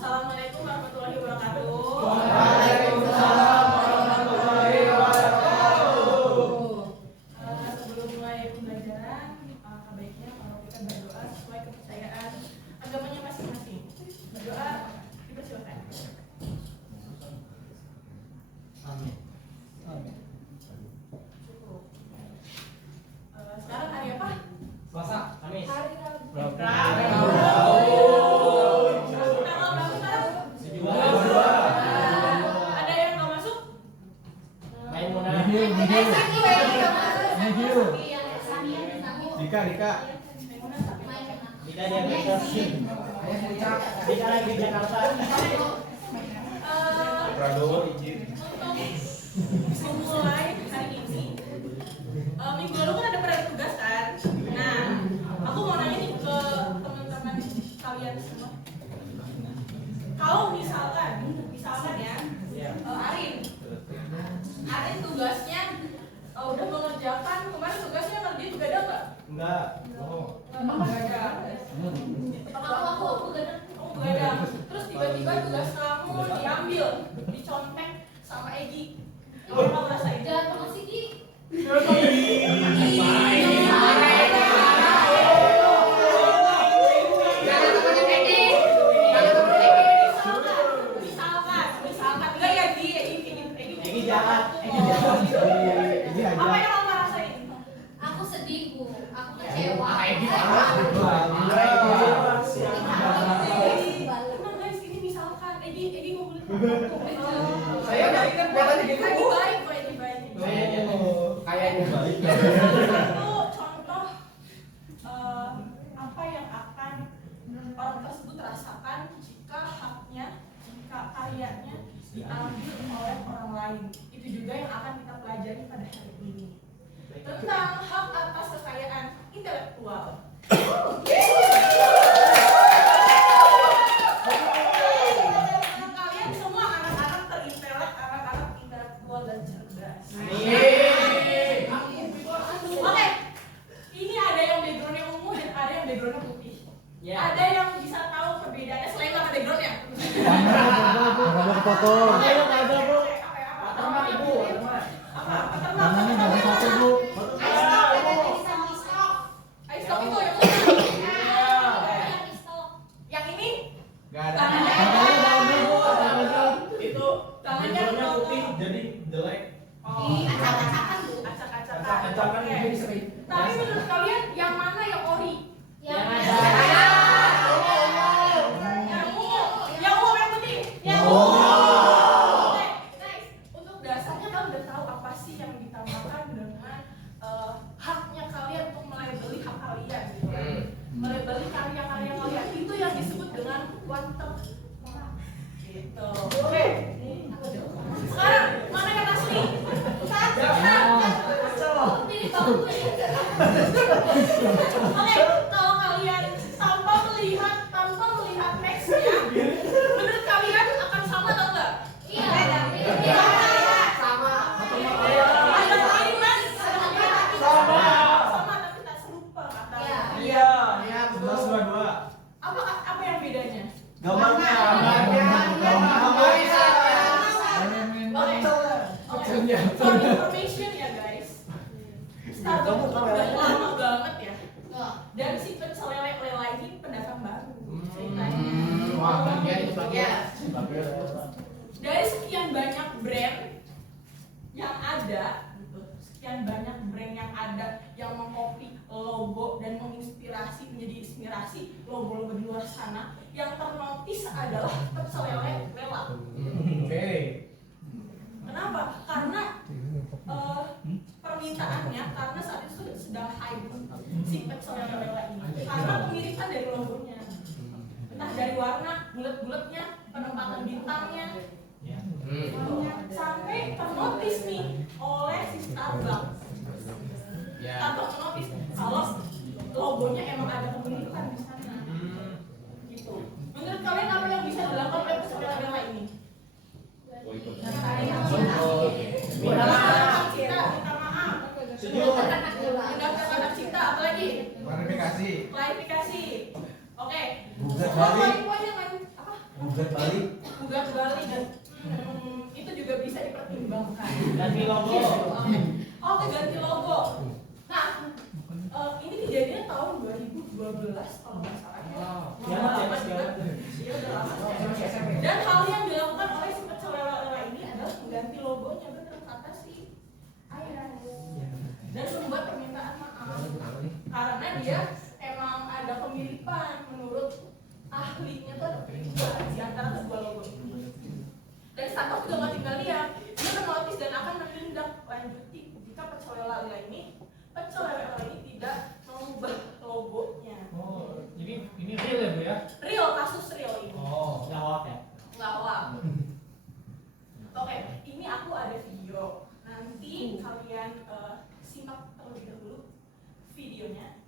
Assalamualaikum warahmatullahi wabarakatuh. Waalaikumsalam warahmatullahi wabarakatuh. Sebelum mulai pembelajaran, baiknya kalau kita berdoa sesuai kepercayaan agamanya masing-masing. Berdoa dipersilakan. Amin. Cukup. Sekarang hari apa? Selasa, Kamis. Hari Rabu. Rabu. Tanggal berapa sekarang? 22. Ada yang nggak masuk? Maimunah. Dika. Dika dia Dika lagi di Jakarta. Prabowo izin. Untuk memulai hari ini, minggu lalu kan ada peran tugas kan. Nah, aku mau nanya nih ke teman-teman kalian semua. Kalau misalkan ya, Arin tugasnya udah mengerjakan kemarin tugasnya ngerjain begadang nggak? Enggak. Oh. Emang begadang. Aku begadang. Terus tiba-tiba tugas kamu diambil, dicontek sama Egi. Kamu mau ngerasain? Jangan sama Sigi. Misalkan enggak ya Egi jahat. Apa yang kamu rasain? Aku sedih, Bu. Aku kecewa. Emang guys, ini misalkan Egi ngomongin Saya nggak ingat katanya gitu. Egi baik kok, Egi baik. Kayaknya baik. Satu contoh apa yang akan orang tersebut rasakan jika karyanya diambil oleh orang lain. Itu juga yang akan kita pelajari pada hari ini. Tentang hak atas kekayaan intelektual. Kalian semua anak-anak terintelek, anak-anak intelektual dan cerdas. Oke, ini ada yang backgroundnya ungu dan ada yang backgroundnya putih. Ada yang bisa tahu perbedaannya selain nama backgroundnya? Sama kepotong. Termak Ibu. Namanya nggak ada satu, Bu. Ice Talk itu yang yang ini Nggak ada. Itu tangannya putih jadi jelek. acak-acakan. Acak-acakan Oke. ini sering. Tapi menurut kalian yang mana yang ori? Yang Yang ungu yang putih? Yang ungu. Oke, guys, untuk dasarnya kalian udah tahu apa sih yang ditambahkan dengan haknya kalian untuk melabeli hak kalian gitu kan. Melabeli karya-karya kalian itu yang disebut dengan water gitu. Oke. Sekarang mana yang asli? Oke, kalau kalian tanpa melihat nextnya, menurut kalian akan sama atau enggak? Iya. Sama. Ada lain kan? Sama tapi tak serupa kata. Iya. Iya, 11-22. Apa yang bedanya? Gambarnya. Oke. For information ya guys, Starbucks udah lama banget ya. Dan si pecel lele ini pendatang baru ceritanya. Wah, bagian itu bagian. Dari sekian banyak brand yang ada, gitu, sekian banyak brand yang ada yang mengcopy logo dan menginspirasi menjadi inspirasi logo-logo di luar sana, yang ternotis adalah pecel lele lela. Oke. Kenapa? Karena permintaannya, karena saat itu sedang hype si pecel lele ini, karena pemiripan dari logonya, entah dari warna, bulat-bulatnya, penempatan bintangnya, sampai ternotis nih oleh si Starbucks. Starbucks ternotis kalau logonya emang ada pemiripan di sana. Gitu. Menurut kalian apa yang bisa dilakukan oleh pecel lele ini? Minta maaf. Mendaftarkan hak cipta, apa lagi? Klarifikasi. Klarifikasi. Oke. Gugat Semua balik. poin-poin yang lain apa? Gugat balik. gugat balik dan itu juga bisa dipertimbangkan. Ganti logo. Oke, ganti logo. Nah, ini kejadiannya tahun 2012 kalau nggak salah ya. Ya, Lama ya, juga. ya. Iya, udah lama sekali. Dan hal yang dilakukan oleh si pecel lele ini adalah mengganti logonya bener kata si ayah dan membuat permintaan maaf karena dia emang ada kemiripan menurut ahlinya tuh ada kemiripan di antara kedua logo ini. Dan Starbucks juga nggak tinggal diam, dia menotis dan akan menindaklanjuti jika pecel lele ini tidak mengubah logonya. Oh, jadi ini real ya Bu ya? Real, kasus real ini. Oh, Jawab ya. Nggak hoax. Oke, ini aku ada video. Nanti kalian simak terlebih dahulu videonya.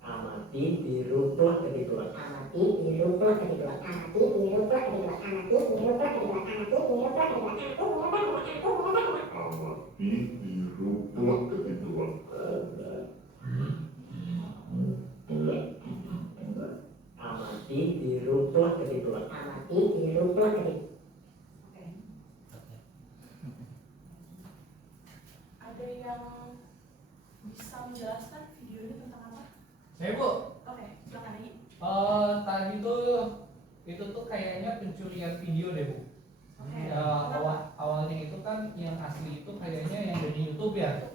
Amati di rumput kedua. Amati di rumput kedua. Amati di rumput kedua. Amati di rumput kedua. Amati di rumput kedua. Amati di rumput kedua. Amati di rumput kedua. Oke. Ada yang bisa menjelaskan video ini tentang apa? saya Bu. Oke, silakan lagi. Tadi tuh itu tuh kayaknya pencurian video deh Bu. Oke. Awalnya itu kan yang asli itu kayaknya yang dari YouTube ya.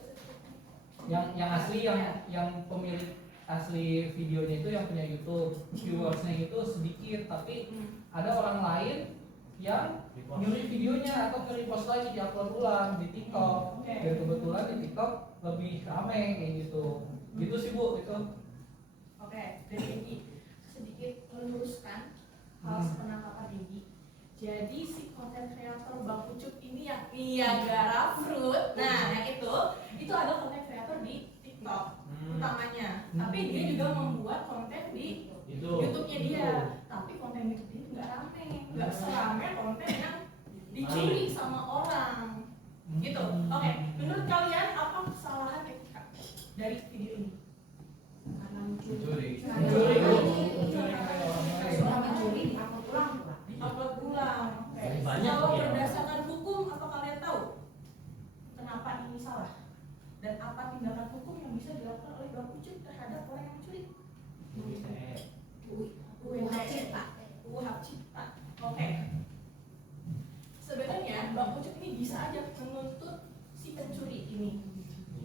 Yang asli yang pemilik asli videonya itu yang punya YouTube, viewersnya itu sedikit, tapi ada orang lain yang nyuri videonya atau nge-repost lagi diupload ulang di TikTok. Oke. Dan kebetulan di TikTok lebih rame kayak gitu. Gitu sih Bu itu. Oke, dari Dedi sedikit meluruskan hal penangkapan Dedi. Jadi si konten kreator Bang Ucup ini yang Niagara Fruit, nah yang itu ada konten kreator di TikTok utamanya. Tapi dia juga membuat konten di YouTube-nya dia. Tapi konten YouTube ini nggak rame, nggak serame konten yang dicuri sama orang. Gitu. Oke, menurut kalian apa kesalahan etika dari video ini? Karena Mencuri. Mencuri. Sudah mencuri diupload ulang pula. Diupload ulang. Oke. Banyak Kalau ya. berdasarkan hukum, apa kalian tahu kenapa ini salah? Dan apa tindakan hukum yang bisa dilakukan oleh Bang Ucup terhadap orang yang mencuri? UU Hak Cipta. UU Hak Cipta. Oke. Sebenarnya Bang Ucup ini bisa aja menuntut si pencuri ini.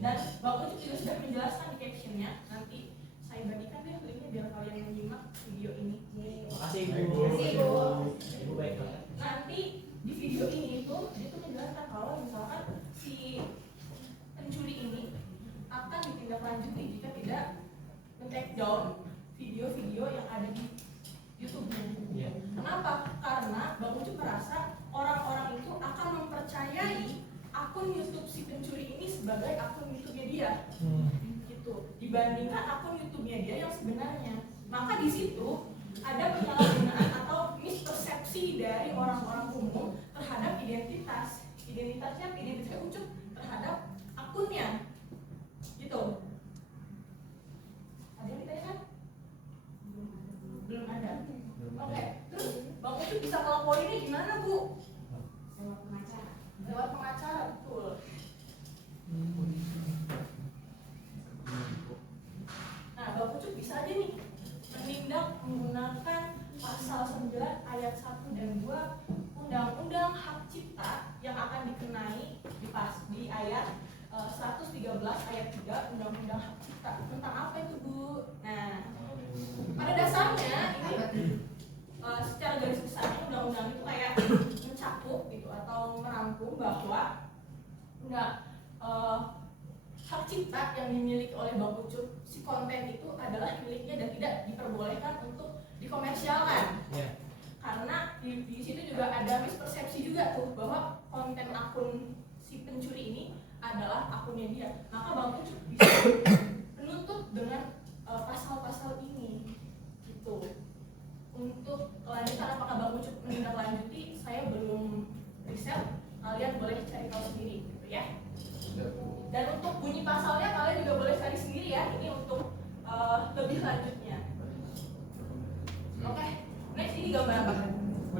Dan Bang Ucup juga sudah menjelaskan di captionnya. Nanti saya bagikan deh linknya biar kalian menyimak video ini. Makasih Bu. Makasih, Bu. Ibu baik banget. Nanti di video ini itu dia tuh menjelaskan kalau misalkan si pencuri ini akan ditindaklanjuti jika tidak men-take down video-video yang ada di YouTube-nya. Iya. Kenapa? Karena Bang Ucup merasa orang-orang itu akan mempercayai akun YouTube si pencuri ini sebagai akun YouTube-nya dia. Gitu. Dibandingkan akun YouTube-nya dia yang sebenarnya. Maka di situ ada penyalahgunaan atau mispersepsi dari orang-orang umum terhadap identitasnya Ucup terhadap akunnya. Gitu. Ada yang ditanyakan? Belum ada. Oke. Terus Bang Ucup bisa ngelaporinnya gimana Bu? Lewat pengacara. Lewat pengacara, betul. Nah, Bang Ucup bisa aja nih menindak menggunakan pasal 9 ayat 1 dan 2 Undang-Undang Hak Cipta yang akan dikenai di ayat 113 ayat 3 Undang-Undang Hak Cipta. Tentang apa itu Bu? Nah, pada dasarnya ini secara garis besarnya undang-undang itu kayak mencakup gitu atau merangkum bahwa hak cipta yang dimiliki oleh Bang Ucup si konten itu adalah miliknya dan tidak diperbolehkan untuk dikomersialkan. Iya. Karena di situ juga ada mispersepsi juga tuh bahwa konten akun si pencuri ini adalah akunnya dia. Maka Bang Ucup bisa menuntut dengan pasal-pasal ini gitu. Untuk kelanjutan apakah Bang Ucup menindaklanjuti, saya belum riset, kalian boleh cari tahu sendiri gitu ya. Dan untuk bunyi pasalnya kalian juga boleh cari sendiri ya.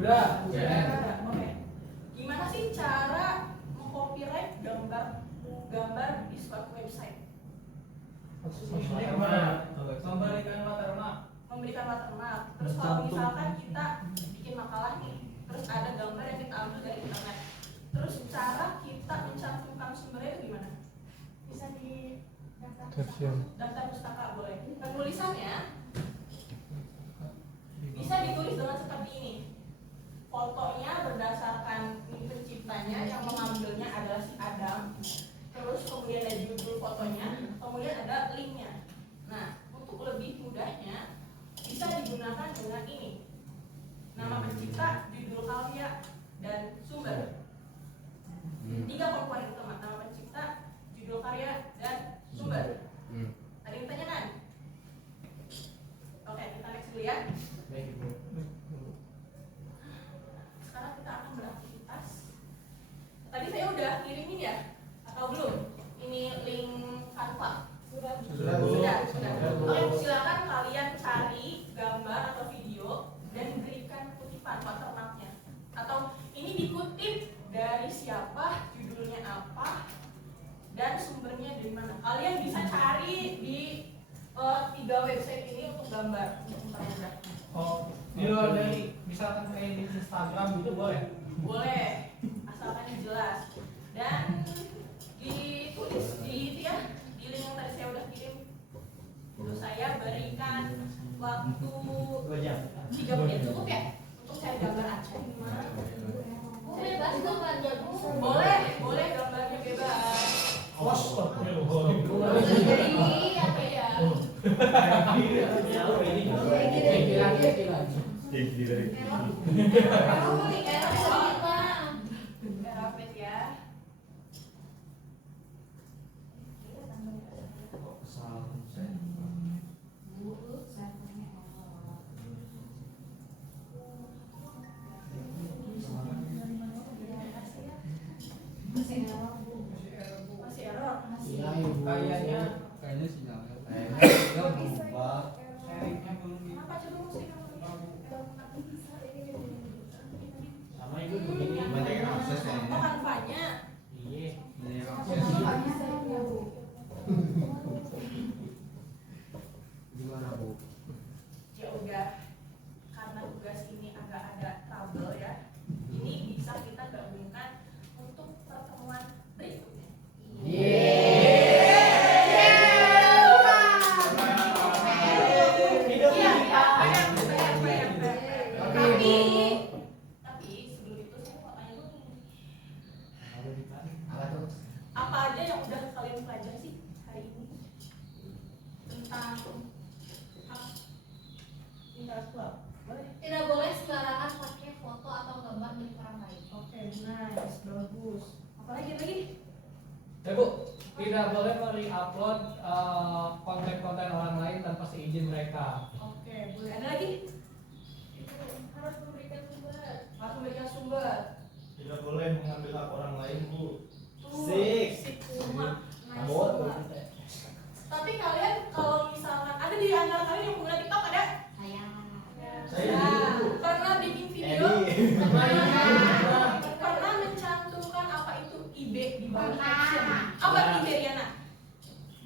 Udah. Oke. Gimana sih cara meng-copyright gambar di suatu website? Maksudnya gimana? Memberikan watermark. Terus kalau misalkan kita bikin makalah nih, terus ada gambar yang kita ambil dari internet, terus cara kita mencantumkan sumbernya itu gimana? Bisa di daftar pustaka boleh. Penulisannya bisa ditulis dengan seperti ini. Fotonya berdasarkan ini penciptanya yang mengambilnya adalah si Adam. Terus kemudian ada judul fotonya, kemudian ada linknya. Nah, untuk lebih mudahnya bisa digunakan dengan ini. Nama pencipta, judul karya, dan sumber. 3 komponen utama, nama pencipta, judul karya, dan sumber. Ada yang ditanyakan? Oke, kita next dulu ya. Sekarang kita akan beraktivitas. Tadi saya udah kirimin ya? Atau belum? Ini link Canva. Sudah. Oke, silakan kalian cari gambar atau video dan berikan kutipan watermarknya. Atau ini dikutip dari siapa, judulnya apa, dan sumbernya dari mana. Kalian bisa cari di 3 website ini untuk gambar, untuk mempermudah. Oh, di luar dari misalkan kayak di Instagram gitu boleh? Boleh, asalkan jelas. Dan ditulis di itu ya, di link yang tadi saya udah kirim. Terus saya berikan waktu 3 menit cukup ya untuk cari gambar aja. Bebas gambarnya dulu. Boleh gambarnya bebas. Jadi apa ya? Rapid ya. Masih error. Kayaknya sinyalnya berubah. Sharingnya belum Kenapa coba mesti Sama itu begini. Banyak yang akses ya. Oh, kanvanya. Iya. Banyak yang akses. Gimana Bu? Ya udah, karena tugas ini agak ada trouble ya. Ini bisa kita gabungkan untuk pertemuan berikutnya. Iya, bayar. Tapi sebelum itu saya mau tanya dulu nih. Apa aja yang udah kalian pelajari sih hari ini tentang hak intelektual? Boleh? Tidak boleh sembarangan pakai foto atau gambar milik orang lain. Oke, nice, bagus. Apalagi lagi? Ya Bu, tidak boleh upload konten-konten orang lain tanpa seizin mereka. Oke, boleh. Ada lagi? Harus memberikan sumber. Harus memberikan sumber. Tidak boleh mengambil hak orang lain Bu. Tuh, Sik. sik kuma. Nice Amot. kuma. Tapi kalian kalau misalkan ada di antara kalian yang pengguna TikTok ada? Saya Nah, dulu. pernah bikin video? Edi. Pernah mencantumkan apa itu IB di bawah Pernah. caption? Apa IB, Riana?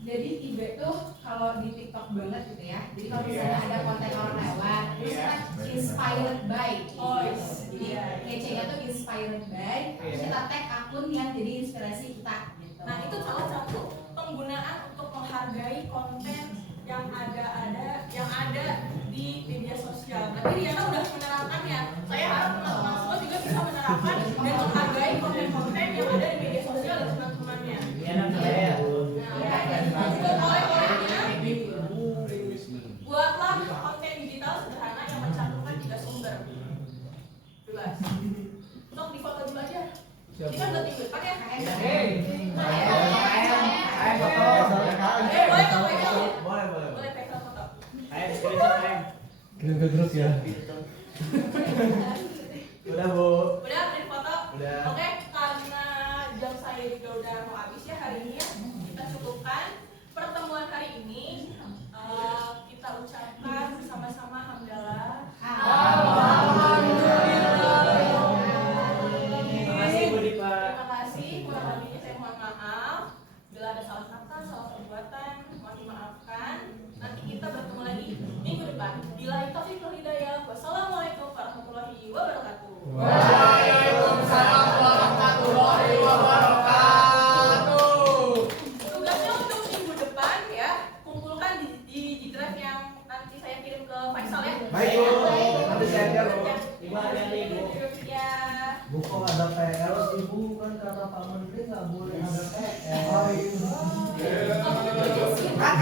Jadi IB tuh kalau di TikTok banget gitu ya. Jadi kalau misalnya ada konten orang lewat, terus kan inspired by. Oh, Jadi iya. kece-nya tuh inspired by. Terus kita tag akun yang jadi inspirasi kita gitu. Nah, itu salah satu penggunaan untuk menghargai konten yang ada di media sosial. Berarti Riana udah menerapkannya. Saya harap teman-teman semua juga bisa menerapkan dan menghargai konten-konten yang ada di media sosial dan teman-temannya. Iya, anak saya. Nah, oleh-olehnya, buatlah konten digital sederhana yang mencantumkan 3 sumber. Bebas. Sok di foto dulu aja. Ini kan buat minggu depan ya. Boleh nggak pegang? Boleh. Boleh pegang foto. Ayo, screenshot, ayo. Kirim ke grup ya. Udah Bu. Udah print foto? Udah. Oke, karena jam saya juga udah mau habis ya hari ini ya. Kita cukupkan pertemuan hari ini. Kita ucapkan bersama-sama hamdalah. Alhamdulillah. ini saya mohon maaf. Bila ada salah kata, salah perbuatan, mohon dimaafkan. Nanti kita bertemu lagi minggu depan. Bila taufiq wal hidayah. Wassalamualaikum warahmatullahi wabarakatuh. Waalaikumsalam warahmatullahi wabarakatuh. Tugasnya untuk minggu depan ya, kumpulkan di drive yang nanti saya kirim ke Faisal ya. Baik, Bu. Baik. Nanti saya share, Bu. Ya. Ibu hati-hati, Bu. Ya. Bu kok ada PR ibu kan kata Pak Menteri nggak boleh ada PR. Oh, iya. Kak,